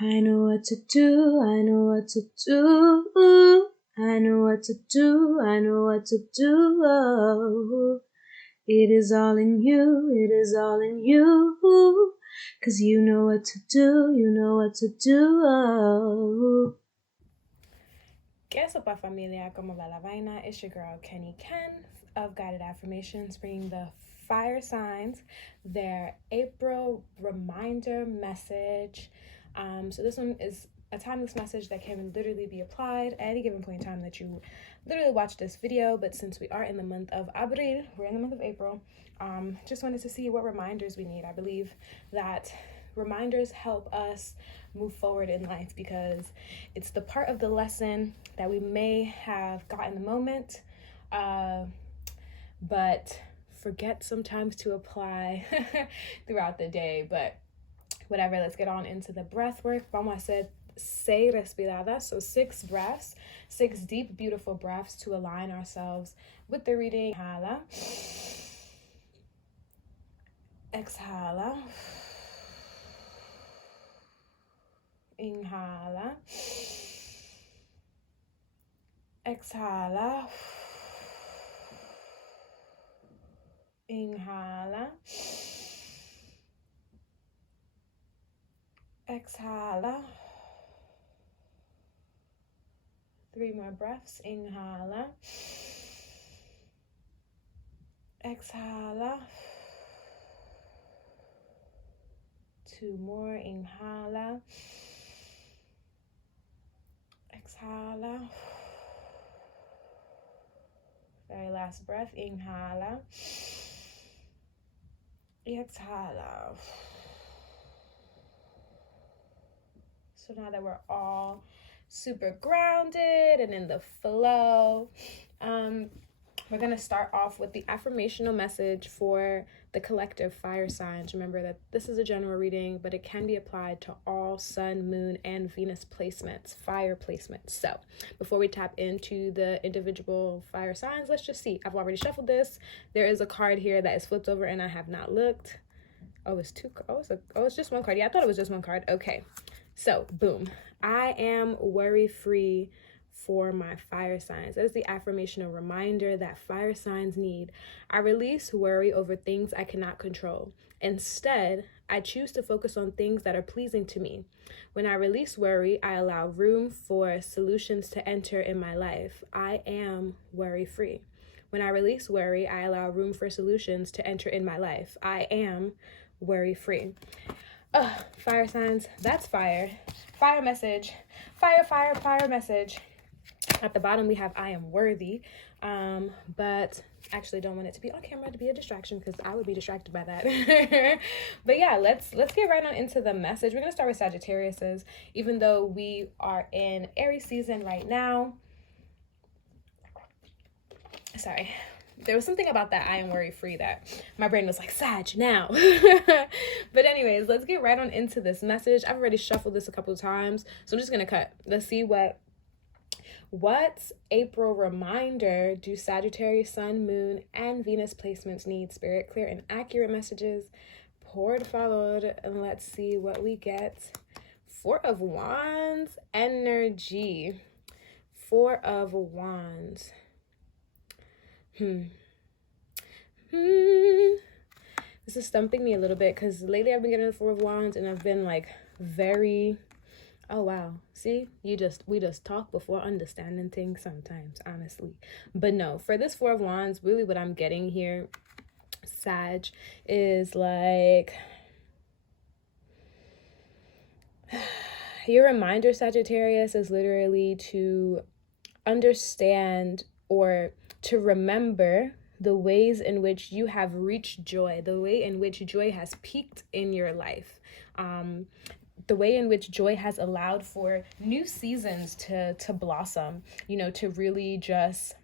I know what to do, I know what to do. I know what to do, I know what to do. Oh, it is all in you, it is all in you. 'Cause you know what to do, you know what to do. Oh. ¿Qué sopa familia? ¿Cómo va la vaina? It's your girl Kenny Ken of Guided Affirmations, bringing the fire signs their April reminder message. So this one is a timeless message that can literally be applied at any given point in time that you literally watch this video. But since we are in the month of Abril, we're in the month of April, just wanted to see what reminders we need. I believe that reminders help us move forward in life because it's the part of the lesson that we may have got in the moment, but forget sometimes to apply throughout the day. But whatever, let's get on into the breath work. Vamos a hacer 6 respiradas, so 6 breaths, 6 deep, beautiful breaths to align ourselves with the reading. Inhala. Exhala. Inhala. Exhala. Inhala. Exhala. 3 more breaths. Inhala. Exhala. 2 more. Inhala. Exhala. Very last breath. Inhala. Exhala. So now that we're all super grounded and in the flow, we're going to start off with the affirmational message for the collective fire signs. Remember that this is a general reading, but it can be applied to all sun, moon, and Venus placements, fire placements. So before we tap into the individual fire signs, let's just see. I've already shuffled this. There is a card here that is flipped over and I have not looked. Oh, it's just one card. Yeah, I thought it was just one card. Okay. So, boom. I am worry-free for my fire signs. That is the affirmational reminder that fire signs need. I release worry over things I cannot control. Instead, I choose to focus on things that are pleasing to me. When I release worry, I allow room for solutions to enter in my life. I am worry-free. When I release worry, I allow room for solutions to enter in my life. I am worry-free. Fire signs, that's fire. Fire message. Fire message. At the bottom we have I am worthy, but actually don't want it to be on camera to be a distraction because I would be distracted by that. But yeah, let's get right on into the message. We're gonna start with Sagittarius's, even though we are in Aries season right now. Sorry. There was something about that I am worry-free that my brain was like, Sag, now. But anyways, let's get right on into this message. I've already shuffled this a couple of times, so I'm just going to cut. Let's see what April reminder do Sagittarius, Sun, Moon, and Venus placements need. Spirit, clear, and accurate messages. Por favor, and let's see what we get. 4 of Wands energy. 4 of Wands. This is stumping me a little bit because lately I've been getting the 4 of Wands and I've been like very, oh wow, see, we just talk before understanding things sometimes, honestly. But no, for this 4 of Wands, really what I'm getting here, Sag, is like your reminder, Sagittarius, is literally to understand or to remember the ways in which you have reached joy, the way in which joy has peaked in your life, the way in which joy has allowed for new seasons to blossom, you know, to really just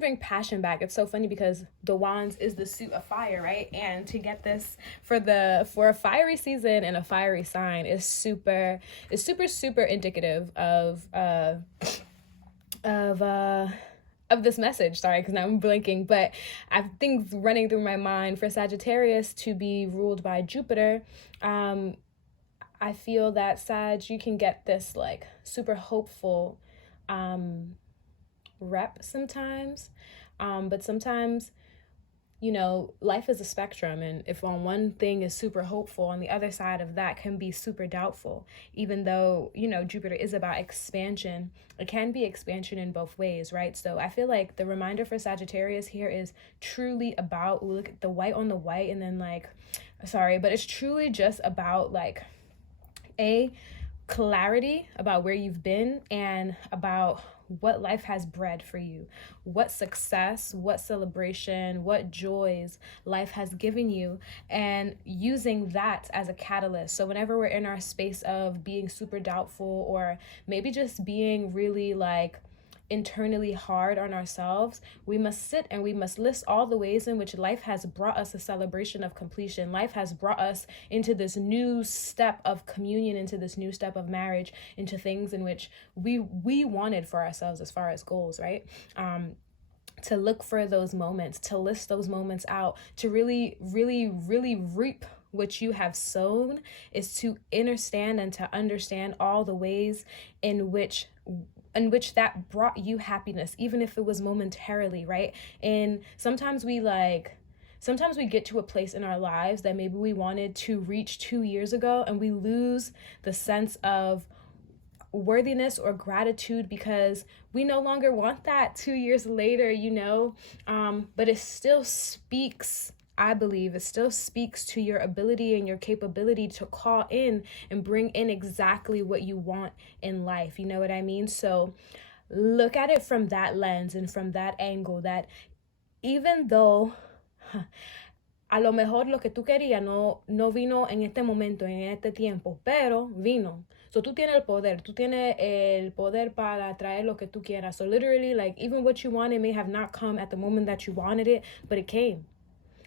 bring passion back. It's so funny because the Wands is the suit of fire, right? And to get this for a fiery season and a fiery sign is super indicative of this message. Sorry, because now I'm blinking, but I have things running through my mind. For Sagittarius to be ruled by Jupiter, I feel that, Sag, you can get this like super hopeful rep sometimes, but sometimes, you know, life is a spectrum, and if on one thing is super hopeful, on the other side of that can be super doubtful. Even though, you know, Jupiter is about expansion, it can be expansion in both ways, right? So I feel like the reminder for Sagittarius here is truly about, look at the white on the white, and then like, sorry, but it's truly just about like clarity about where you've been and about what life has bred for you, what success, what celebration, what joys life has given you, and using that as a catalyst. So whenever we're in our space of being super doubtful, or maybe just being really like internally hard on ourselves, we must sit and we must list all the ways in which life has brought us a celebration of completion. Life has brought us into this new step of communion, into this new step of marriage, into things in which we wanted for ourselves as far as goals, right? To look for those moments, to list those moments out, to really, really, really reap what you have sown, is to understand and to understand all the ways in which that brought you happiness, even if it was momentarily, right? And sometimes we get to a place in our lives that maybe we wanted to reach 2 years ago, and we lose the sense of worthiness or gratitude because we no longer want that 2 years later, you know. But it still speaks, I believe, it still speaks to your ability and your capability to call in and bring in exactly what you want in life. You know what I mean? So look at it from that lens and from that angle, that even though a lo mejor lo que tú querías no vino en este momento, en este tiempo, pero vino. So tú tienes el poder para traer lo que tú quieras. So literally, like, even what you wanted may have not come at the moment that you wanted it, but it came.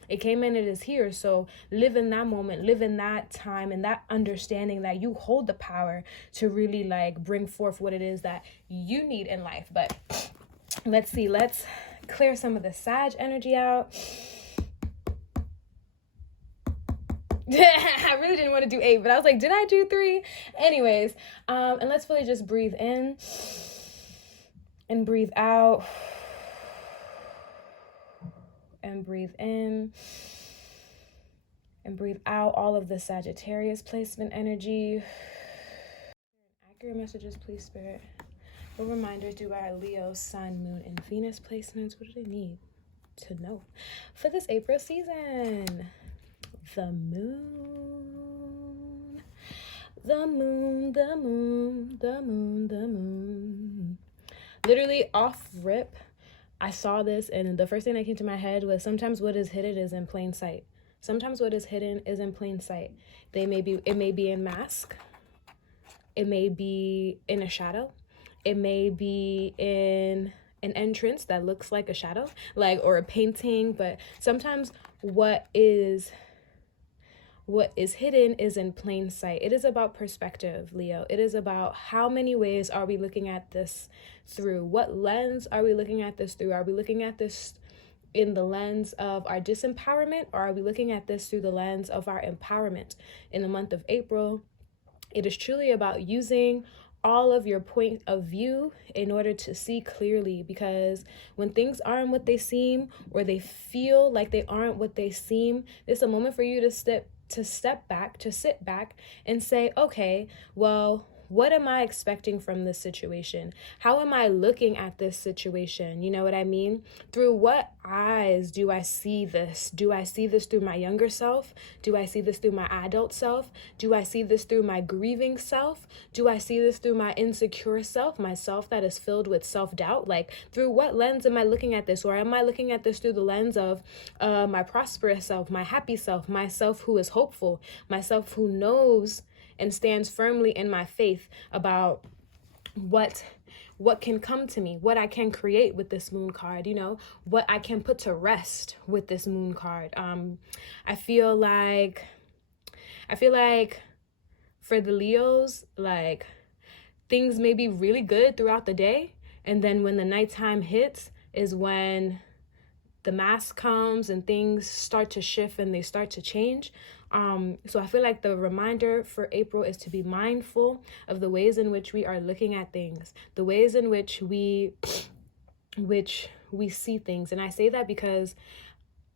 It came and it is here. So live in that moment, live in that time, and that understanding that you hold the power to really like bring forth what it is that you need in life. But let's see, let's clear some of the Sag energy out. I really didn't want to do 8, but I was like, did I do 3? Anyways, and let's fully just breathe in and breathe out. And breathe in and breathe out all of the Sagittarius placement energy. Accurate messages, please, Spirit. What reminders do our Leo, Sun, Moon, and Venus placements? What do they need to know for this April season? The moon. The moon, the moon, the moon, the moon. Literally off rip, I saw this, and the first thing that came to my head was sometimes what is hidden is in plain sight. Sometimes what is hidden is in plain sight. It may be in mask. It may be in a shadow. It may be in an entrance that looks like a shadow, like, or a painting. But sometimes what is hidden is in plain sight. It is about perspective, Leo. It is about how many ways are we looking at this through? What lens are we looking at this through? Are we looking at this in the lens of our disempowerment, or are we looking at this through the lens of our empowerment? In the month of April, it is truly about using all of your point of view in order to see clearly, because when things aren't what they seem, or they feel like they aren't what they seem, it's a moment for you to step back, to sit back and say, okay, well, what am I expecting from this situation? How am I looking at this situation? You know what I mean? Through what eyes do I see this? Do I see this through my younger self? Do I see this through my adult self? Do I see this through my grieving self? Do I see this through my insecure self, my self that is filled with self-doubt? Like, through what lens am I looking at this? Or am I looking at this through the lens of my prosperous self, my happy self, myself who is hopeful, myself who knows and stands firmly in my faith about what can come to me, what I can create with this moon card, you know, what I can put to rest with this moon card. I feel like for the Leos, like, things may be really good throughout the day, and then when the nighttime hits is when the mask comes and things start to shift and they start to change. So I feel like the reminder for April is to be mindful of the ways in which we are looking at things, the ways in which we see things. And I say that because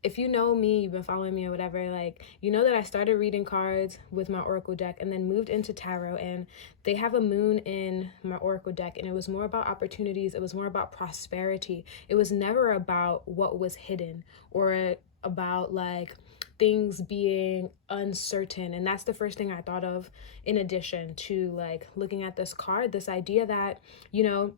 if you know me, you've been following me or whatever, like, you know that I started reading cards with my oracle deck and then moved into tarot, and they have a moon in my oracle deck, and it was more about opportunities. It was more about prosperity. It was never about what was hidden or about like things being uncertain. And that's the first thing I thought of, in addition to like looking at this card, this idea that, you know,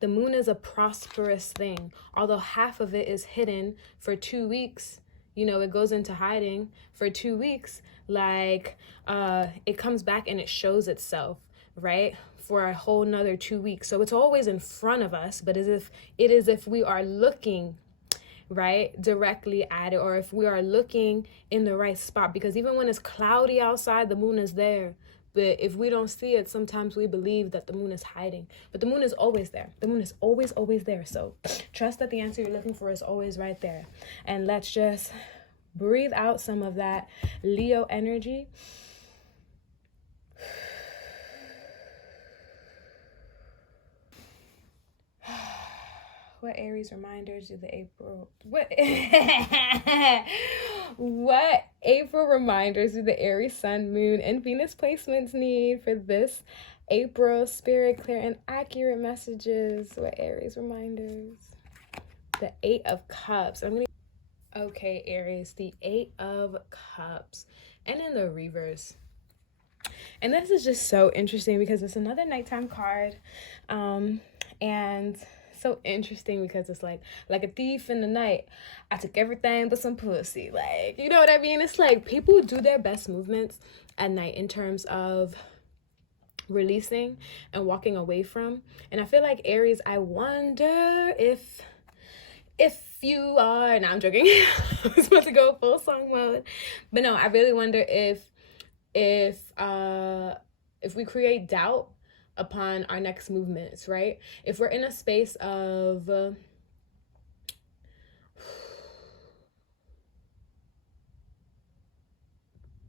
the moon is a prosperous thing. Although half of it is hidden for 2 weeks, you know, it goes into hiding for 2 weeks, like it comes back and it shows itself, right, for a whole nother 2 weeks. So it's always in front of us, but it is if we are looking right directly at it, or if we are looking in the right spot. Because even when it's cloudy outside, the moon is there. But if we don't see it, sometimes we believe that the moon is hiding. But the moon is always there. The moon is always, always there. So trust that the answer you're looking for is always right there. And let's just breathe out some of that Leo energy. What Aries reminders do the April... What April reminders do the Aries Sun, Moon, and Venus placements need for this April? Spirit, clear and accurate messages. What Aries reminders? The 8 of Cups. Okay, Aries, the 8 of Cups. And in the reverse. And this is just so interesting because it's another nighttime card. And so interesting because it's like a thief in the night, I took everything but some pussy. Like, you know what I mean? It's like people do their best movements at night in terms of releasing and walking away from. And I feel like Aries, I wonder if you are, no, I'm joking. I was about to go full song mode, but no, I really wonder if we create doubt upon our next movements, right? If we're in a space of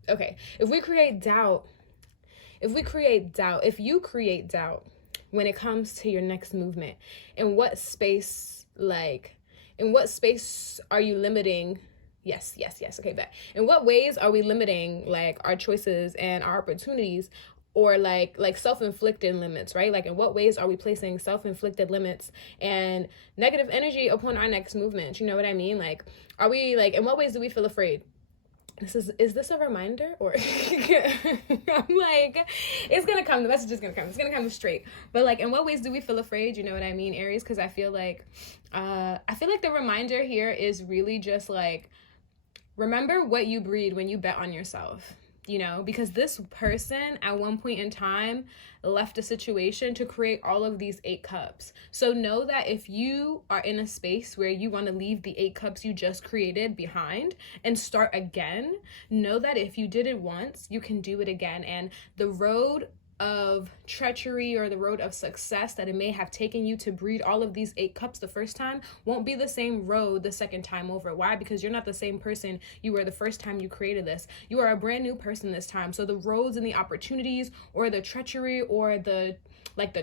okay, if you create doubt when it comes to your next movement, in what space are you limiting? Yes, okay, bet. In what ways are we limiting like our choices and our opportunities, or like self-inflicted limits, right? Like in what ways are we placing self-inflicted limits and negative energy upon our next movement? You know what I mean? Like, are we like, in what ways do we feel afraid? Is this a reminder, or I'm like, it's gonna come, the message is gonna come, it's gonna come straight. But like, in what ways do we feel afraid? You know what I mean, Aries? Because I feel like the reminder here is really just like, remember what you breed when you bet on yourself. You know, because this person at one point in time left a situation to create all of these 8 cups. So know that if you are in a space where you want to leave the 8 cups you just created behind and start again, know that if you did it once, you can do it again. And the road of treachery or the road of success that it may have taken you to breed all of these 8 cups the first time won't be the same road the second time over. Why? Because you're not the same person you were the first time you created this. You are a brand new person this time. So the roads and the opportunities, or the treachery, or the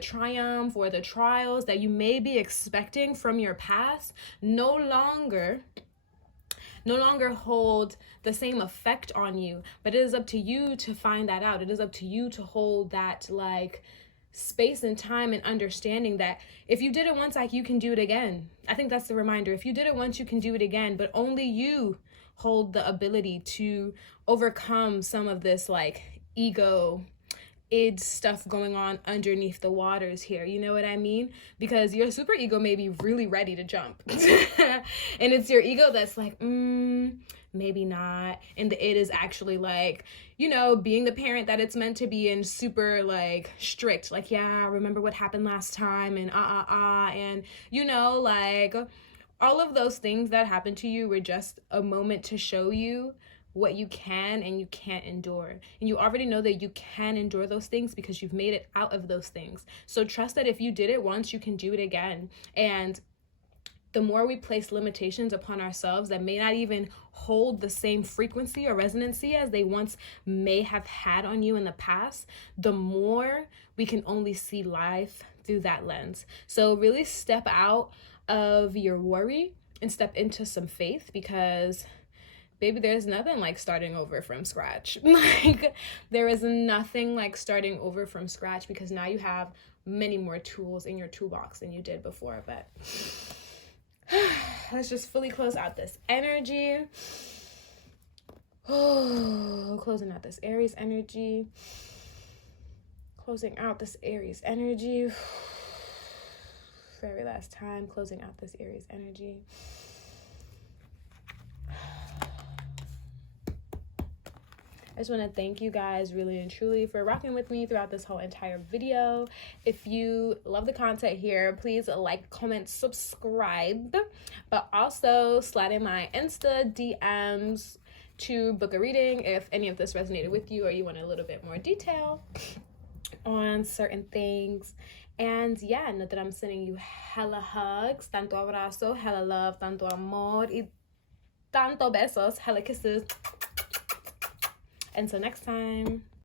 triumph or the trials that you may be expecting from your past no longer hold the same effect on you. But it is up to you to find that out. It is up to you to hold that like space and time and understanding that if you did it once, like, you can do it again. I think that's the reminder. If you did it once, you can do it again, but only you hold the ability to overcome some of this like id stuff going on underneath the waters here. You know what I mean? Because your super ego may be really ready to jump and it's your ego that's like, maybe not. And the id is actually like, you know, being the parent that it's meant to be, and super like strict, like, yeah, remember what happened last time, and and you know, like all of those things that happened to you were just a moment to show you what you can and you can't endure. And you already know that you can endure those things because you've made it out of those things. So trust that if you did it once, you can do it again. And the more we place limitations upon ourselves that may not even hold the same frequency or resonancy as they once may have had on you in the past, the more we can only see life through that lens. So really step out of your worry and step into some faith, because baby, there's nothing like starting over from scratch. Like, there is nothing like starting over from scratch, because now you have many more tools in your toolbox than you did before. But let's just fully close out this energy. Oh, closing out this Aries energy. Closing out this Aries energy. Very last time, closing out this Aries energy. I just want to thank you guys really and truly for rocking with me throughout this whole entire video. If you love the content here, please like, comment, subscribe, but also slide in my Insta DMs to book a reading if any of this resonated with you or you want a little bit more detail on certain things. And yeah, know that I'm sending you hella hugs, tanto abrazo, hella love, tanto amor, y tanto besos, hella kisses. Until next time.